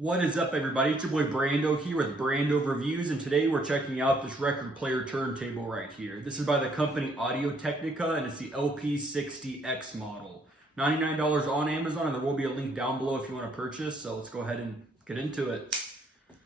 What is up, everybody? It's your boy Brando here with Brando Reviews, and today we're checking out this record player turntable right here. This is by the company Audio-Technica, and it's the LP60X model. $99 on Amazon, and there will be a link down below if you want to purchase, so let's go ahead and get into it.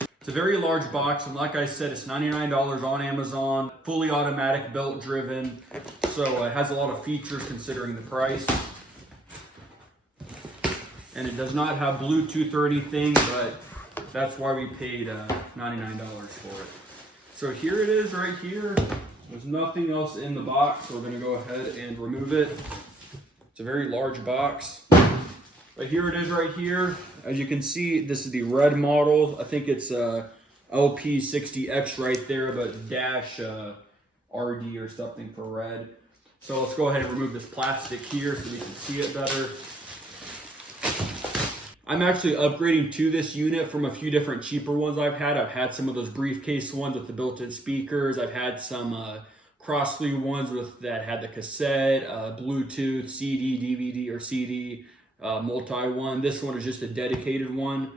It's a very large box, and like I said, it's $99 on Amazon, fully automatic, belt driven, so it has a lot of features considering the price. And it does not have Bluetooth or anything, but that's why we paid $99 for it. So here it is right here. There's nothing else in the box, so we're gonna go ahead and remove it. It's a very large box. But here it is right here. As you can see, this is the red model. I think it's LP60X right there, but dash RD or something for red. So let's go ahead and remove this plastic here so we can see it better. I'm actually upgrading to this unit from a few different cheaper ones I've had. I've had some of those briefcase ones with the built-in speakers. I've had some cross-sleeve ones that had the cassette, Bluetooth, CD, DVD, or CD, multi one. This one is just a dedicated one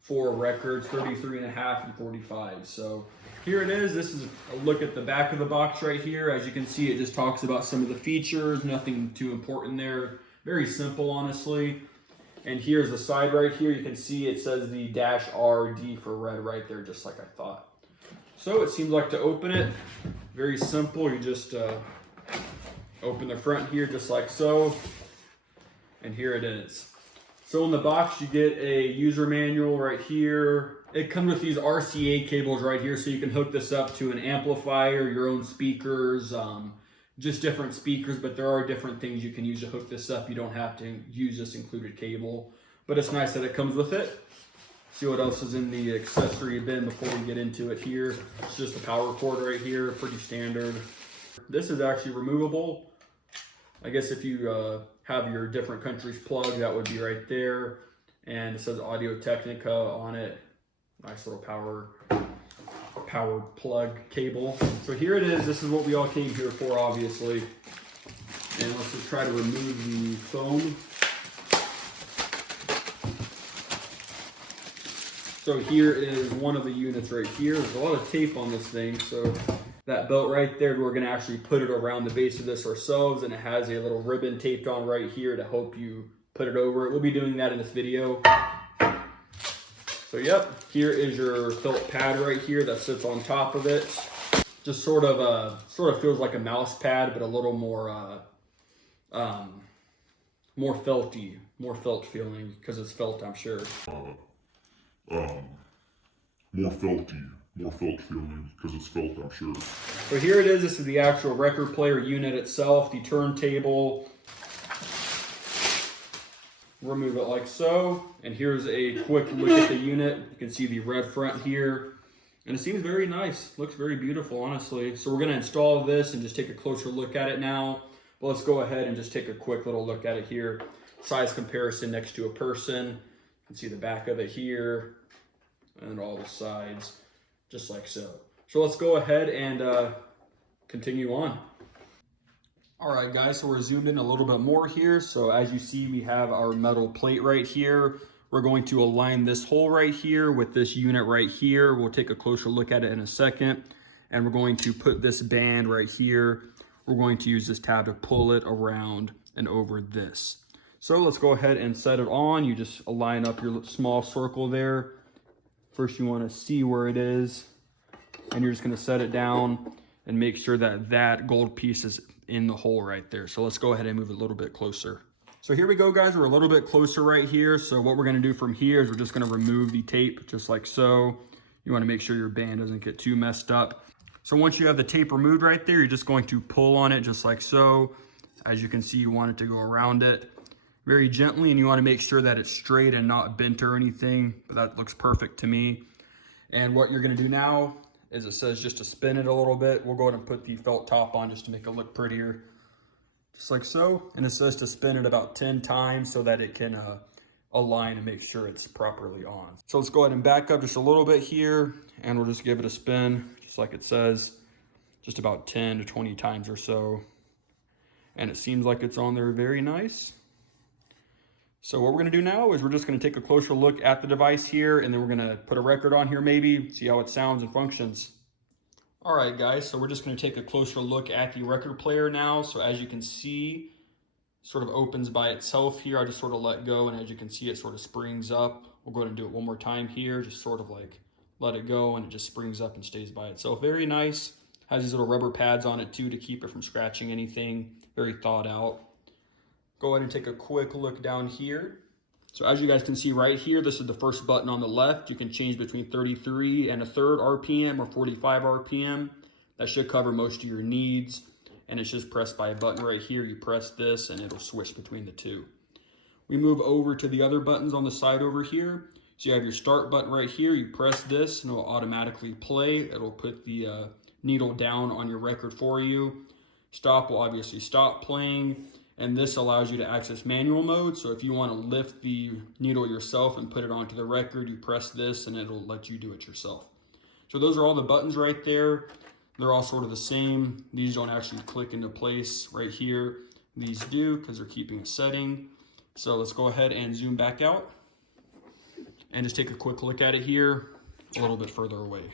for records, 33.5 and 45. So here it is. This is a look at the back of the box right here. As you can see, it just talks about some of the features, nothing too important there. Very simple, honestly. And here's the side right here. You can see it says the dash RD for red right there, just like I thought. So it seems like to open it, very simple. You just open the front here just like so. And here it is. So in the box, you get a user manual right here. It comes with these RCA cables right here, so you can hook this up to an amplifier, your own speakers, just different speakers, but there are different things you can use to hook this up. You don't have to use this included cable, but it's nice that it comes with it. See what else is in the accessory bin before we get into it here. It's just a power cord right here, pretty standard. This is actually removable. I guess if you have your different countries plug, that would be right there. And it says Audio-Technica on it. Nice little power plug cable. So here it is. This is what we all came here for, obviously. And let's just try to remove the foam. So here is one of the units right here. There's a lot of tape on this thing. So that belt right there, we're going to actually put it around the base of this ourselves, and it has a little ribbon taped on right here to help you put it over it. We'll be doing that in this video. So yep, here is your felt pad right here that sits on top of it. Just sort of feels like a mouse pad, but a little more more felty, more felt feeling because it's felt, I'm sure. More felt feeling because it's felt, I'm sure. So here it is. This is the actual record player unit itself, the turntable. Remove it like so, and here's a quick look at the unit. You can see the red front here, and it seems very nice. Looks very beautiful, honestly. So we're going to install this and just take a closer look at it now. But let's go ahead and just take a quick little look at it here. Size comparison next to a person. You can see the back of it here, and all the sides, just like so. So let's go ahead and continue on. All right, guys, so we're zoomed in a little bit more here. So as you see, we have our metal plate right here. We're going to align this hole right here with this unit right here. We'll take a closer look at it in a second. And we're going to put this band right here. We're going to use this tab to pull it around and over this. So let's go ahead and set it on. You just align up your small circle there. First, you want to see where it is. And you're just going to set it down and make sure that that gold piece is in the hole right there. So let's go ahead and move it a little bit closer. So here we go, guys. We're a little bit closer right here. So what we're going to do from here is we're just going to remove the tape just like so. You want to make sure your band doesn't get too messed up. So once you have the tape removed right there, you're just going to pull on it just like so. As you can see, you want it to go around it very gently, and you want to make sure that it's straight and not bent or anything, but that looks perfect to me. And what you're going to do now is it says just to spin it a little bit. We'll go ahead and put the felt top on just to make it look prettier, just like so. And it says to spin it about 10 times so that it can align and make sure it's properly on. So let's go ahead and back up just a little bit here, and we'll just give it a spin, just like it says, just about 10 to 20 times or so. And it seems like it's on there very nice. So what we're gonna do now is we're just gonna take a closer look at the device here, and then we're gonna put a record on here maybe, see how it sounds and functions. All right guys, so we're just gonna take a closer look at the record player now. So as you can see, sort of opens by itself here. I just sort of let go, and as you can see, it sort of springs up. We'll go ahead and do it one more time here, just sort of like let it go, and it just springs up and stays by itself. Very nice. Has these little rubber pads on it too to keep it from scratching anything. Very thought out. Go ahead and take a quick look down here. So as you guys can see right here, this is the first button on the left. You can change between 33 and a third RPM or 45 RPM. That should cover most of your needs. And it's just pressed by a button right here. You press this and it'll switch between the two. We move over to the other buttons on the side over here. So you have your start button right here. You press this and it will automatically play. It'll put the needle down on your record for you. Stop will obviously stop playing. And this allows you to access manual mode. So if you want to lift the needle yourself and put it onto the record, you press this and it'll let you do it yourself. So those are all the buttons right there. They're all sort of the same. These don't actually click into place right here. These do because they're keeping a setting. So let's go ahead and zoom back out and just take a quick look at it here a little bit further away.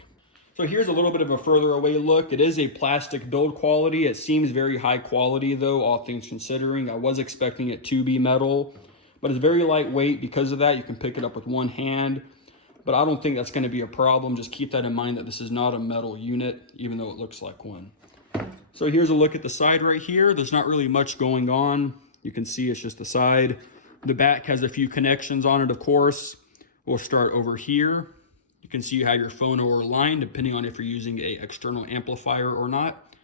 So here's a little bit of a further away look. It is a plastic build quality. It seems very high quality though, all things considering. I was expecting it to be metal, but it's very lightweight. Because of that, you can pick it up with one hand, but I don't think that's going to be a problem. Just keep that in mind that this is not a metal unit, even though it looks like one. So here's a look at the side right here. There's not really much going on. You can see it's just the side. The back has a few connections on it, of course. We'll start over here. You can see you have your phono or line, depending on if you're using a external amplifier or not.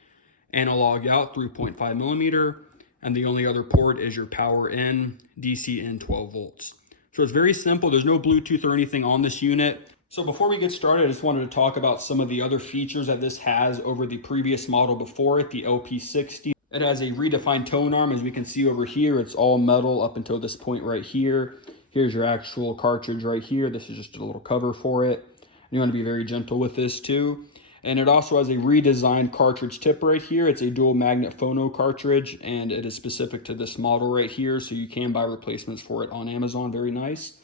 Analog out, 3.5 millimeter. And the only other port is your power in, DC in 12 volts. So it's very simple. There's no Bluetooth or anything on this unit. So before we get started, I just wanted to talk about some of the other features that this has over the previous model before it, the LP60. It has a redefined tone arm. As we can see over here, it's all metal up until this point right here. Here's your actual cartridge right here. This is just a little cover for it. You want to be very gentle with this too. And it also has a redesigned cartridge tip right here. It's a dual magnet phono cartridge, and it is specific to this model right here, so you can buy replacements for it on Amazon. Very nice.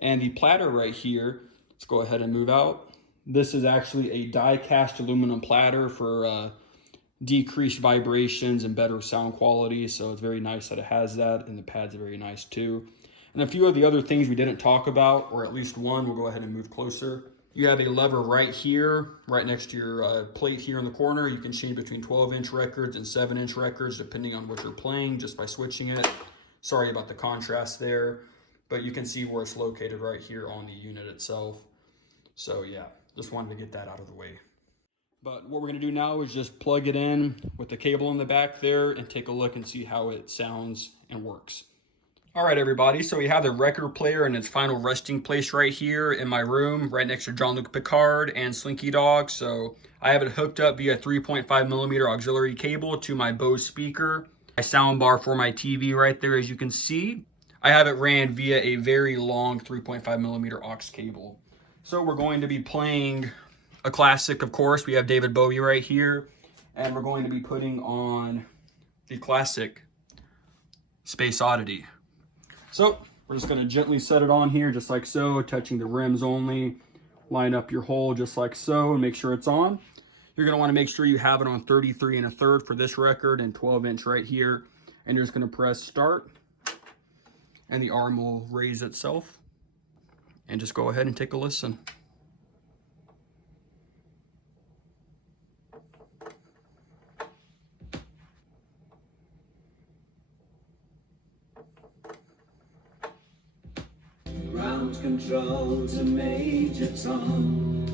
And the platter right here, let's go ahead and move out. This is actually a die-cast aluminum platter for decreased vibrations and better sound quality, so it's very nice that it has that, and the pads are very nice too. And a few of the other things we didn't talk about, or at least one, we'll go ahead and move closer. You have a lever right here, right next to your plate here in the corner. You can change between 12-inch records and 7-inch records, depending on what you're playing, just by switching it. Sorry about the contrast there, but you can see where it's located right here on the unit itself. So yeah, just wanted to get that out of the way. But what we're gonna do now is just plug it in with the cable in the back there and take a look and see how it sounds and works. All right, everybody, so we have the record player in its final resting place right here in my room, right next to Jean-Luc Picard and Slinky Dog. So I have it hooked up via 3.5 millimeter auxiliary cable to my Bose speaker. My sound bar for my TV right there, as you can see. I have it ran via a very long 3.5 millimeter aux cable. So we're going to be playing a classic, of course. We have David Bowie right here, and we're going to be putting on the classic Space Oddity. So we're just going to gently set it on here just like so, touching the rims only. Line up your hole just like so and make sure it's on. You're going to want to make sure you have it on 33 1/3 for this record and 12-inch right here. And you're just going to press start and the arm will raise itself. And just go ahead and take a listen. Ground control to Major Tom.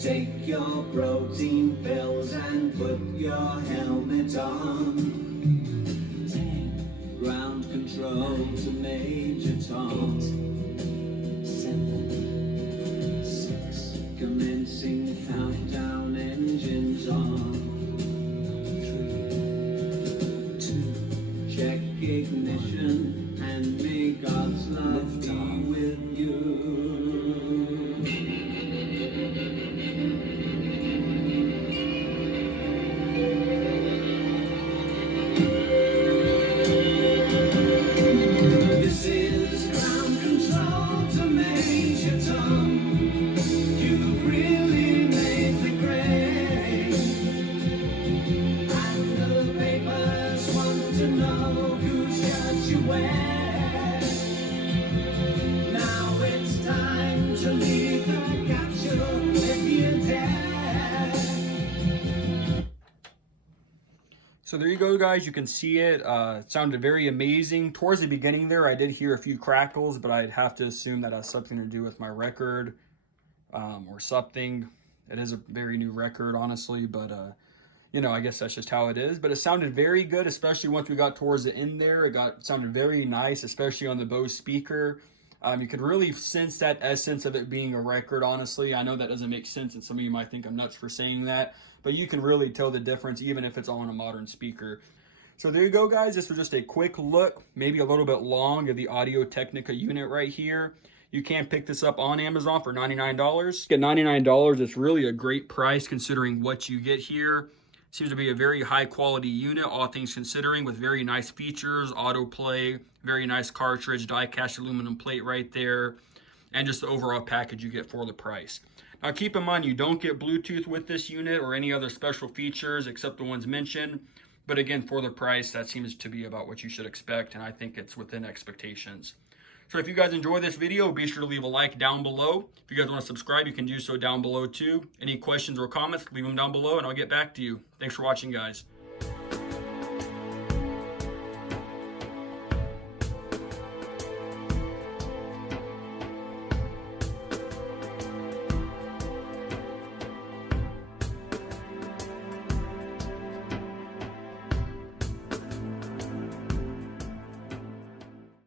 Take your protein pills and put your helmet on. Ground control to Major Tom. 8, 7, 6. Commencing countdown, engines on. 3, 2. Check ignition and may God's love be with you. So there you go, guys. You can see it. It sounded very amazing. Towards the beginning there, I did hear a few crackles, but I'd have to assume that has something to do with my record or something. It is a very new record, honestly, but you know, I guess that's just how it is. But it sounded very good, especially once we got towards the end there. It sounded very nice, especially on the Bose speaker. You could really sense that essence of it being a record, honestly. I know that doesn't make sense, and some of you might think I'm nuts for saying that, but you can really tell the difference even if it's on a modern speaker. So there you go, guys. This was just a quick look, maybe a little bit long, of the Audio-Technica unit right here. You can pick this up on Amazon for $99. At $99, it's really a great price considering what you get here. Seems to be a very high quality unit, all things considering, with very nice features, autoplay, very nice cartridge, die-cast aluminum plate right there, and just the overall package you get for the price. Now keep in mind, you don't get Bluetooth with this unit or any other special features except the ones mentioned. But again, for the price, that seems to be about what you should expect, and I think it's within expectations. So if you guys enjoy this video, be sure to leave a like down below. If you guys want to subscribe, you can do so down below too. Any questions or comments, leave them down below and I'll get back to you. Thanks for watching, guys.